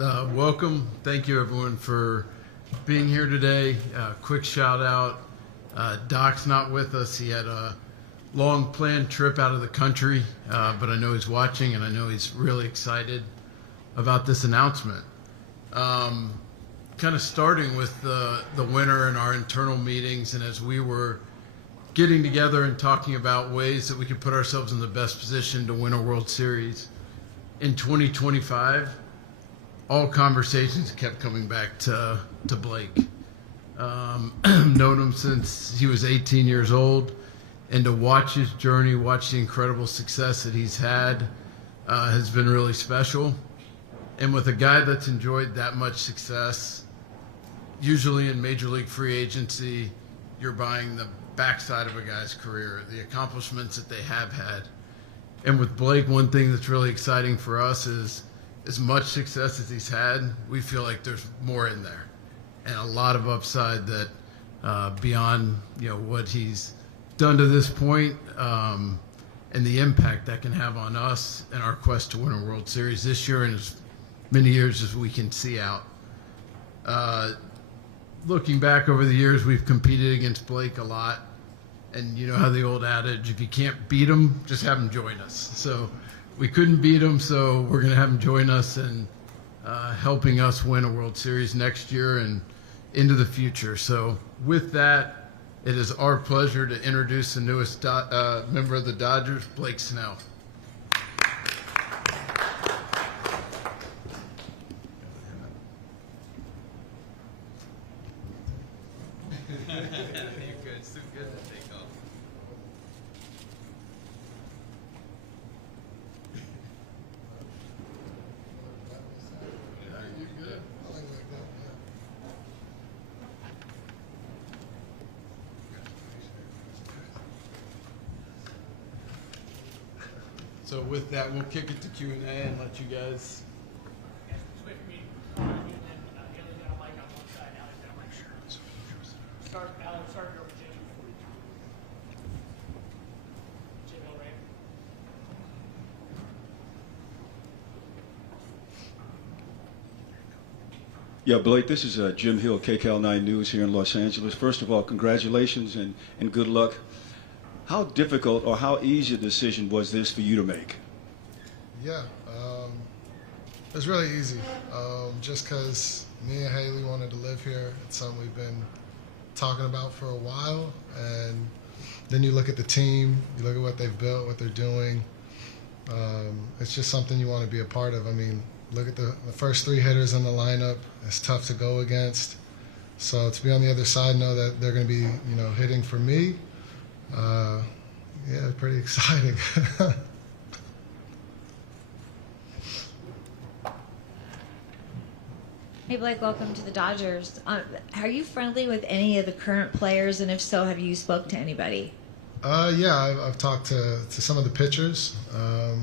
Welcome. Thank you, everyone, for being here today. Quick shout out. Doc's not with us. He had a long planned trip out of the country, but I know he's watching, and I know he's really excited about this announcement. Kind of starting with the winter and our internal meetings, and as we were getting together and talking about ways that we could put ourselves in the best position to win a World Series in 2025, all conversations kept coming back to Blake. Known him since he was 18 years old, and to watch his journey, watch the incredible success that he's had, has been really special. And with a guy that's enjoyed that much success, usually in Major League free agency, you're buying the backside of a guy's career, the accomplishments that they have had. And with Blake, one thing that's really exciting for us is as much success as he's had, we feel like there's more in there, and a lot of upside that beyond what he's done to this point, and the impact that can have on us and our quest to win a World Series this year and as many years as we can see out. Looking back over the years, we've competed against Blake a lot, and you know how the old adage, if you can't beat him, just have him join us. So we couldn't beat him, so we're going to have him join us in helping us win a World Series next year and into the future. So with that, it is our pleasure to introduce the newest member of the Dodgers, Blake Snell. So with that, we'll kick it to Q&A and let you guys. Yeah, Blake, this is Jim Hill, KCAL9 News here in Los Angeles. First of all, congratulations and good luck. How difficult or how easy a decision was this for you to make? Yeah, it was really easy. Just because me and Haley wanted to live here. It's something we've been talking about for a while. And then you look at the team, you look at what they've built, what they're doing. It's just something you want to be a part of. I mean, look at the first three hitters in the lineup. It's tough to go against. So to be on the other side, know that they're going to be, hitting for me. Yeah, pretty exciting. Hey Blake, welcome to the Dodgers. Are you friendly with any of the current players, and if so, have you spoke to anybody? Yeah, I've talked to some of the pitchers. I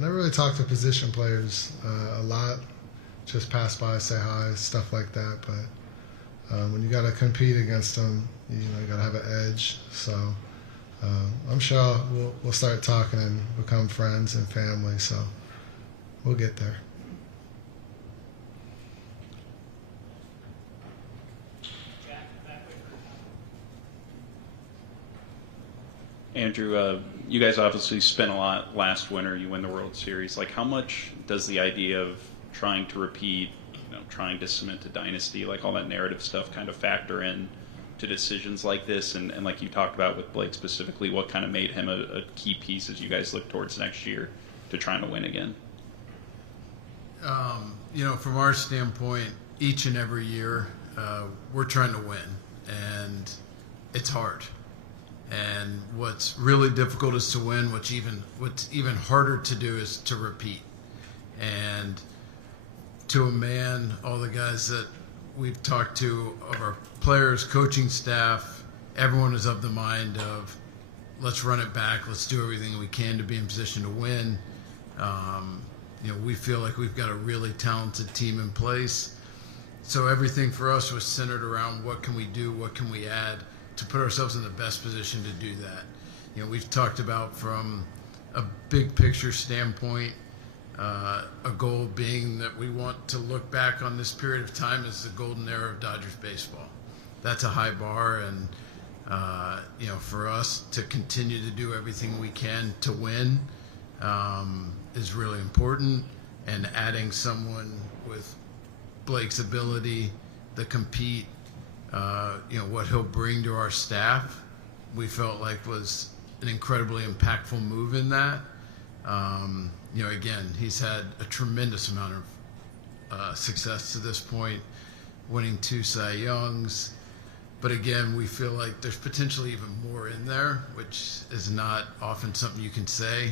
never really talked to position players a lot. Just pass by, say hi, stuff like that. But when you got to compete against them, you got to have an edge. So I'm sure we'll start talking and become friends and family. So we'll get there. Andrew, you guys obviously spent a lot last winter. You win the World Series. Like, how much does the idea of trying to repeat, trying to cement a dynasty, like all that narrative stuff, kind of factor in to decisions like this? And like you talked about with Blake specifically, what kind of made him a key piece as you guys look towards next year to trying to win again? From our standpoint, each and every year, we're trying to win, and it's hard. And what's really difficult is to win. What's even harder to do is to repeat. And to a man, all the guys that we've talked to, of our players, coaching staff, everyone is of the mind of, let's run it back. Let's do everything we can to be in position to win. We feel like we've got a really talented team in place. So everything for us was centered around what can we do, what can we add to put ourselves in the best position to do that. We've talked about from a big picture standpoint, A goal being that we want to look back on this period of time as the golden era of Dodgers baseball. That's a high bar, and for us to continue to do everything we can to win is really important. And adding someone with Blake's ability to compete, what he'll bring to our staff, we felt like was an incredibly impactful move in that. Again, he's had a tremendous amount of success to this point, winning 2 Cy Youngs. But again, we feel like there's potentially even more in there, which is not often something you can say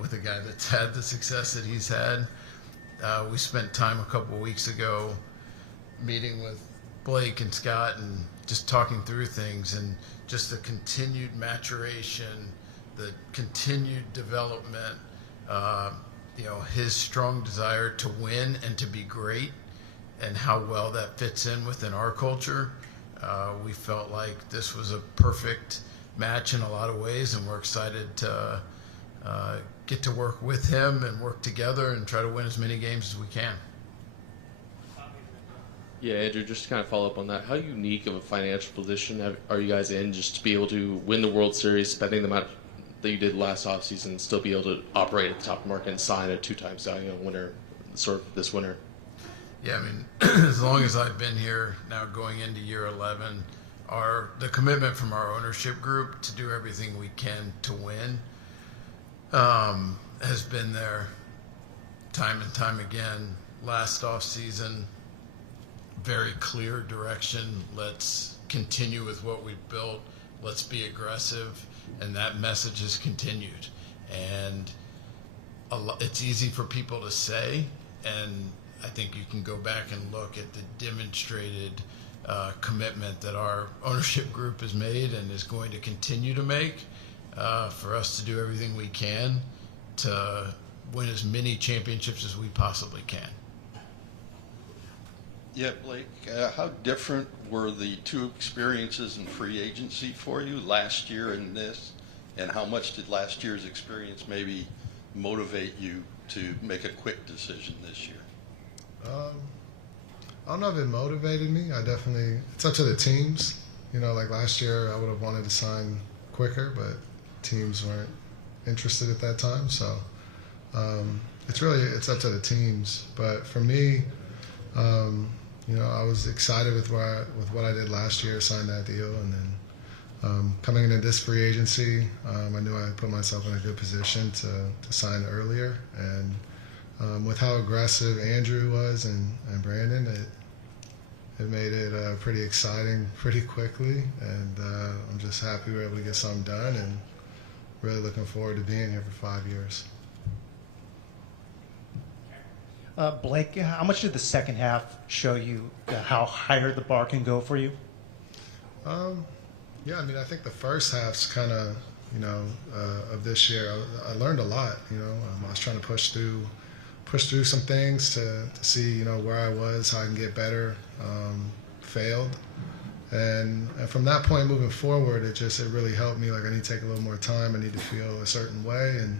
with a guy that's had the success that he's had. We spent time a couple of weeks ago meeting with Blake and Scott and just talking through things, and just the continued maturation, the continued development, his strong desire to win and to be great, and how well that fits in within our culture. We felt like this was a perfect match in a lot of ways, and we're excited to get to work with him and work together and try to win as many games as we can. Yeah, Andrew, just to kind of follow up on that, how unique of a financial position are you guys in just to be able to win the World Series, spending the amount that you did last offseason, and still be able to operate at the top of the market and sign a 2-time Cy Young winner sort of this winter? Yeah, I mean, as long as I've been here, now going into year 11, the commitment from our ownership group to do everything we can to win has been there time and time again. Last offseason, very clear direction. Let's continue with what we've built. Let's be aggressive. And that message has continued. And it's easy for people to say, and I think you can go back and look at the demonstrated commitment that our ownership group has made and is going to continue to make for us to do everything we can to win as many championships as we possibly can. Yeah, Blake, how different were the 2 experiences in free agency for you, last year and this? And how much did last year's experience maybe motivate you to make a quick decision this year? I don't know if it motivated me. It's up to the teams. Like last year, I would have wanted to sign quicker, but teams weren't interested at that time. So it's up to the teams. But for me, I was excited with what I did last year, signed that deal, and then coming into this free agency, I knew I put myself in a good position to sign earlier. And with how aggressive Andrew was and Brandon, it made it pretty exciting pretty quickly. And I'm just happy we were able to get something done, and really looking forward to being here for 5 years. Blake, how much did the second half show you how higher the bar can go for you? Yeah, I mean, I think the first half's kind of, of this year, I learned a lot. I was trying to push through some things to see, where I was, how I can get better. Failed, and from that point moving forward, it really helped me. Like, I need to take a little more time. I need to feel a certain way, and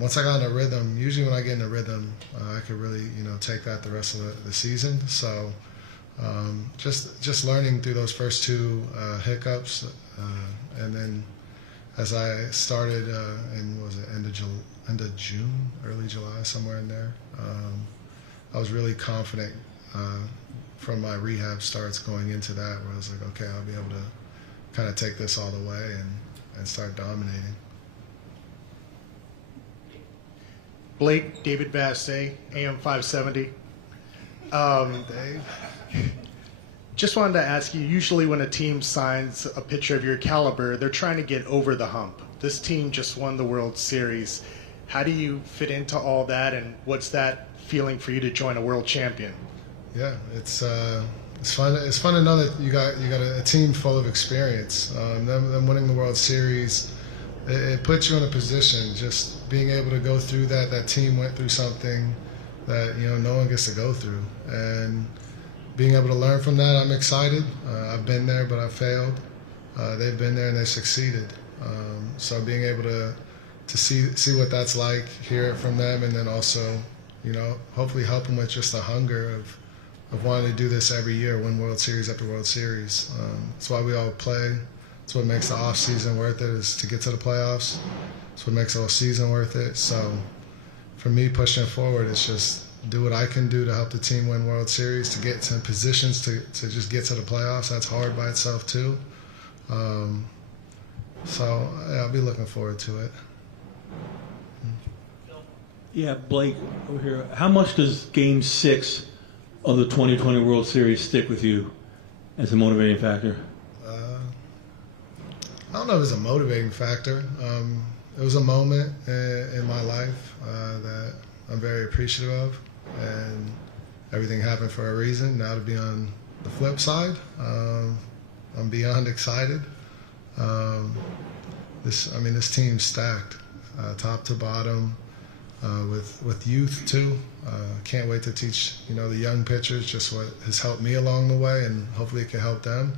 once I got in a rhythm, usually when I get in a rhythm, I could really, take that the rest of the season. So just learning through those first 2 hiccups, and then as I started end of June, early July, somewhere in there, I was really confident from my rehab starts going into that, where I was like, okay, I'll be able to kind of take this all the way and start dominating. Blake, David Vassay, AM 570. Dave? Just wanted to ask you, usually when a team signs a pitcher of your caliber, they're trying to get over the hump. This team just won the World Series. How do you fit into all that, and what's that feeling for you to join a world champion? Yeah, it's fun. It's fun to know that you got a team full of experience. Them winning the World Series, it puts you in a position. Just being able to go through that. That team went through something that no one gets to go through, and being able to learn from that, I'm excited. I've been there, but I failed. They've been there and they succeeded. So being able to to see what that's like, hear it from them, and then also, hopefully help them with just the hunger of wanting to do this every year, win World Series after World Series. That's why we all play. It's what makes the off season worth it, is to get to the playoffs. It's what makes the whole season worth it. So for me, pushing forward, it's just do what I can do to help the team win World Series, to get to positions to just get to the playoffs. That's hard by itself too. So yeah, I'll be looking forward to it. Yeah, Blake, over here. How much does Game 6 of the 2020 World Series stick with you as a motivating factor? I don't know if it's a motivating factor. It was a moment in my life that I'm very appreciative of, and everything happened for a reason. Now to be on the flip side, I'm beyond excited. This team's stacked, top to bottom, with youth too. Can't wait to teach the young pitchers just what has helped me along the way, and hopefully it can help them.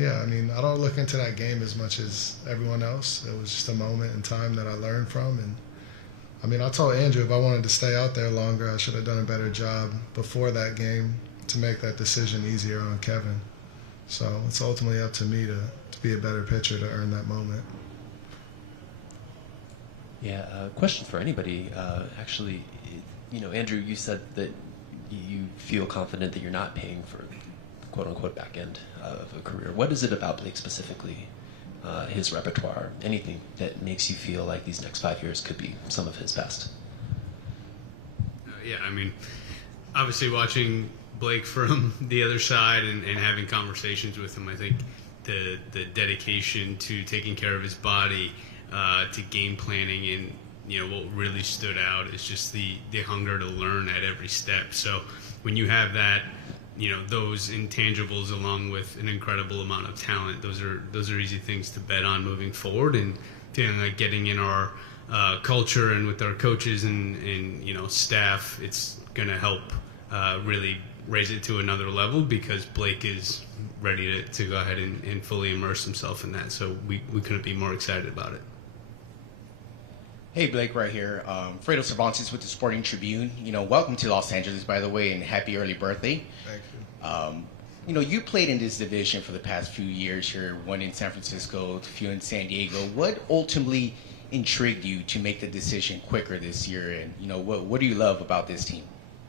I don't look into that game as much as everyone else. It was just a moment in time that I learned from. And I told Andrew if I wanted to stay out there longer, I should have done a better job before that game to make that decision easier on Kevin. So it's ultimately up to me to be a better pitcher to earn that moment. Yeah, question for anybody. Actually, Andrew, you said that you feel confident that you're not paying for quote-unquote back end of a career. What is it about Blake specifically, his repertoire, anything that makes you feel like these next 5 years could be some of his best? Obviously watching Blake from the other side and having conversations with him, I think the dedication to taking care of his body, to game planning, and what really stood out is just the hunger to learn at every step. So when you have that, those intangibles along with an incredible amount of talent, those are easy things to bet on moving forward, and feeling like getting in our culture and with our coaches and staff, it's going to help really raise it to another level, because Blake is ready to go ahead and fully immerse himself in that. So we couldn't be more excited about it. Hey, Blake, right here. Fredo Cervantes with the Sporting Tribune. Welcome to Los Angeles, by the way, and happy early birthday. Thank you. You played in this division for the past few years here, one in San Francisco, a few in San Diego. What ultimately intrigued you to make the decision quicker this year? And, what do you love about this team?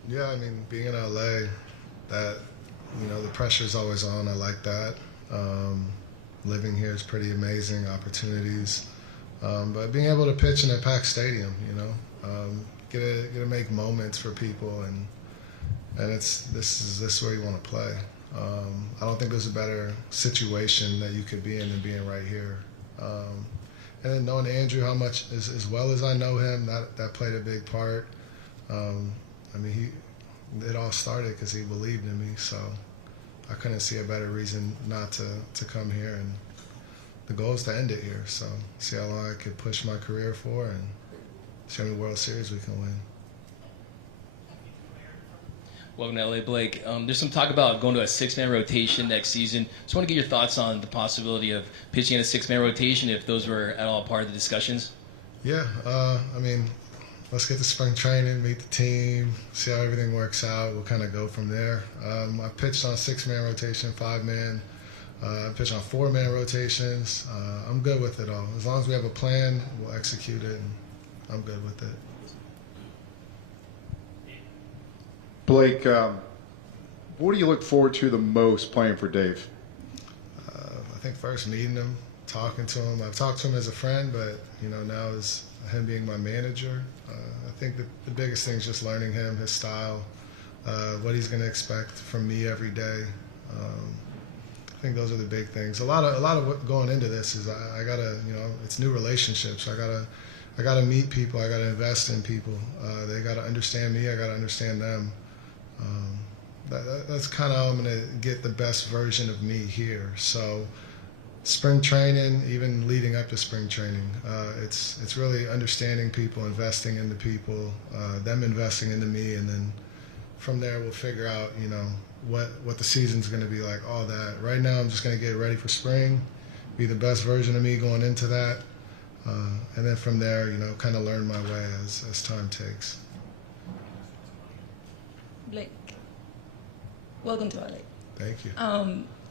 Yeah, being in LA, that, the pressure's always on. I like that. Living here is pretty amazing, opportunities. But being able to pitch in a packed stadium, get to make moments for people, and this is where you want to play. I don't think there's a better situation that you could be in than being right here. And then knowing Andrew, how much as well as I know him, that played a big part. It all started because he believed in me, so I couldn't see a better reason not to come here. And the goal is to end it here, so see how long I could push my career for, and see how many World Series we can win. Welcome to LA, Blake. There's some talk about going to a six-man rotation next season. Just want to get your thoughts on the possibility of pitching in a six-man rotation, if those were at all part of the discussions. Yeah, let's get to spring training, meet the team, see how everything works out. We'll kind of go from there. I pitched on six-man rotation, five-man. I pitch on four-man rotations. I'm good with it all. As long as we have a plan, we'll execute it, and I'm good with it. Blake, what do you look forward to the most playing for Dave? I think first meeting him, talking to him. I've talked to him as a friend, but now as him being my manager, I think that the biggest thing is just learning him, his style, what he's going to expect from me every day. I think those are the big things. A lot of what going into this is I gotta, it's new relationships. I gotta meet people. I gotta invest in people. They gotta understand me. I gotta understand them. That's kind of how I'm gonna get the best version of me here. So, spring training, even leading up to spring training, it's really understanding people, investing into people, them investing into me, and then from there we'll figure out, what the season's going to be like, all that. Right now I'm just going to get ready for spring, be the best version of me going into that, And then from there, kind of learn my way as time takes. Blake, welcome to LA. Thank you.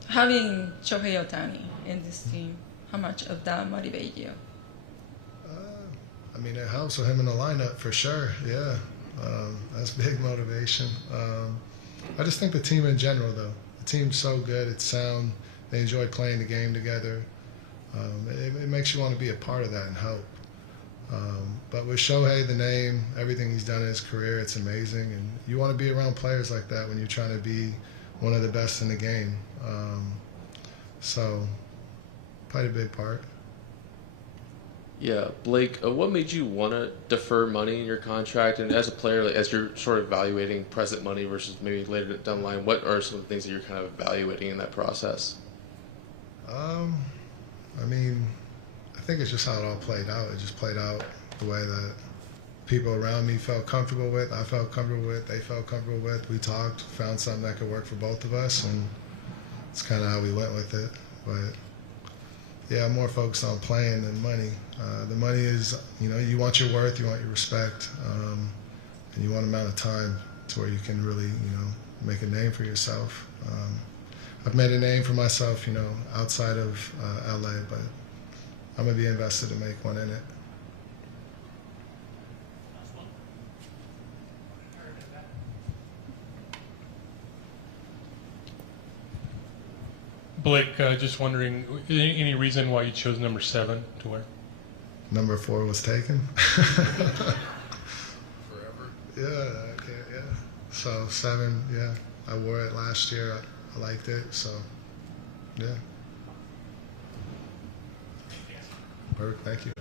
Having Shohei Ohtani in this team, how much of that motivate you? I mean, it helps with him in the lineup for sure. Yeah, that's big motivation. I just think the team in general, though, the team's so good. It's sound. They enjoy playing the game together. It makes you want to be a part of that and help. But with Shohei, the name, everything he's done in his career, it's amazing. And you want to be around players like that when you're trying to be one of the best in the game. So, played a big part. Yeah, Blake, what made you want to defer money in your contract? And as a player, like, as you're sort of evaluating present money versus maybe later down the line, what are some of the things that you're kind of evaluating in that process? I mean, I think it's just how it all played out. It just played out the way that people around me felt comfortable with, I felt comfortable with, they felt comfortable with. We talked, found something that could work for both of us, and it's kind of how we went with it. But yeah, I'm more focused on playing than money. The money is, you want your worth, you want your respect, and you want amount of time to where you can really, make a name for yourself. I've made a name for myself, outside of LA, but I'm going to be invested to make one in it. Blake, just wondering, any reason why you chose number 7 to wear? Number 4 was taken. Forever. Yeah, okay, yeah. So 7, yeah. I wore it last year. I liked it, so yeah. Perfect, thank you.